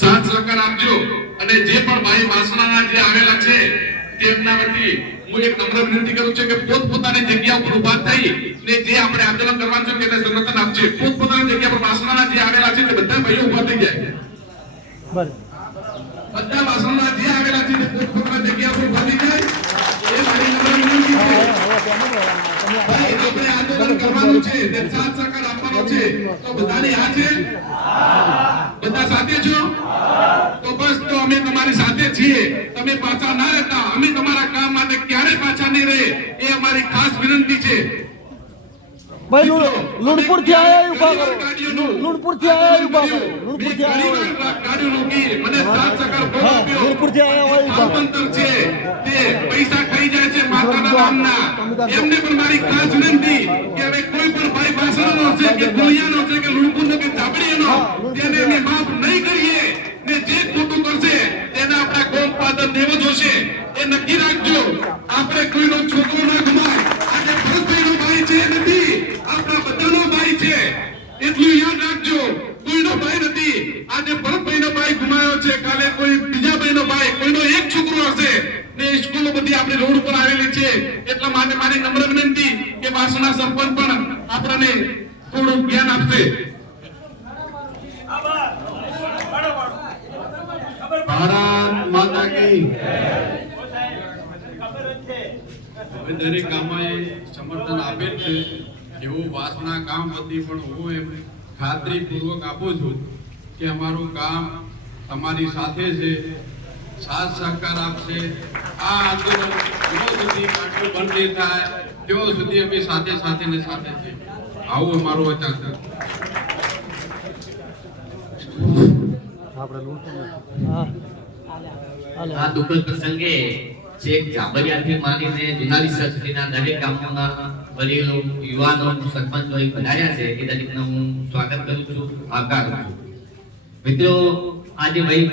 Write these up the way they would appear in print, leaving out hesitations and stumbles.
સાથ સહકાર આપજો અને જે પણ ભાઈ વાસણાના જે આવેલા છે તેમના વતી હું એક નમ્ર વિનંતી કરું છું કે પોતપોતાની જગ્યા ઉપર ઊભા થઈ ને જે આપણે આંદોલન કરવાનું છે તેને સમર્થન આપશે. પોતપોતાની જગ્યા પર વાસણાના જે આવેલા છે તે બધા ભાઈઓ ઊભા થઈ જાય. બધા વાસણાના જે આવેલા છે તે પોતપોતાની જગ્યા પર ઊભા થઈ જાય. એ મારી નમ્ર વિનંતી છે. ભાઈ આપણે આંદોલન કરવાનું છે તે સાથ સહકાર આપવાનો છે તો બધાની હા છે? બધા સાથે છો? તો બસ તો અમે તમારી સાથે છીએ. તમે પાછા ના રહેતા. અમે તમારા કામ માટે ક્યારે પાછા નહીં રહે એ અમારી ખાસ વિનંતી છે. ભાઈ લુણપુર થી આયા ઉભા કરો. લુણપુર થી આયા ઉભા કરો. લુણપુર થી આયા ગાડીઓ રોકી મને સાથ સહકાર બોલ આપ્યો. લુણપુર થી આયા હોય ઉભા. આવંતર છે તે પૈસા ખાઈ જાય છે માતાના નામના. એમને પણ મારી ખાસ વિનંતી કે હવે કોઈ પણ ભાઈ વાસણનો છે કે ગોળિયાનો છે કે લુણપુરનો કે ચાપડીનો તેને અમે માફ નહીં કરીએ ને જે ખોટું કરશે તેને આપણા કોમ પાદર દેવો જોશે એ નક્કી રાખજો. આપણે કોઈનો છોકરો ના ગુમાય. આજે ભરતભાઈનો ભાઈ છે નથી આપણા બધાનો ભાઈ છે એટલું યાદ રાખજો. કોઈનો ભાઈ નથી. આજે ભરતભાઈનો ભાઈ ગુમાયો છે. કાલે કોઈ બીજા ભાઈનો ભાઈ કોઈનો એક છોકરો હશે ને સ્કૂલો બધી આપણી રોડ ઉપર આવેલી છે. એટલા માટે મારી નમ્ર વિનંતી કે વાસણા સરપંચ પણ આપણને થોડું જ્ઞાન આપશે. ભારત માતા કી હવે દરેક ગામમાં સમર્થન આપે છે એવું વાસણા કામ વતી પણ હું એમને ખાતરીપૂર્વક આપું છું કે અમારું કામ તમારી સાથે છે. સાથ સહકાર આપશે. આ આંદોલન જ્યાં સુધી કાઢવું બંધ નહીં થાય ત્યાં સુધી અમે સાથે સાથે ને સાથે છે. આવું અમારું વચન છે. આ દુઃખદ પ્રસંગે છેક જાબરિયાથી માંડીને જુનારી સુધીના દરેક ગામોના વડીલો, યુવાનો, સરપંચો પધાર્યા છે એ દરેકનો હું સ્વાગત કરું છું, આભાર કરું છું. મિત્રો આજે ભાઈ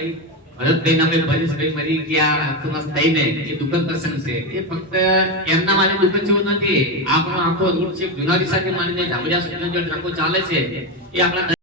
ભરતભાઈ નામે ભરેશભાઈ મરી ગયા અકસ્માત થઈને એ દુઃખદ પ્રસંગ છે. એ ફક્ત એમના માટે દુઃખદ જેવું નથી. આપણો આખો રૂટ છે જુનારી સાથે માંડીને જાબરિયા સુધીનો જે ટ્રકો ચાલે છે એ આપણા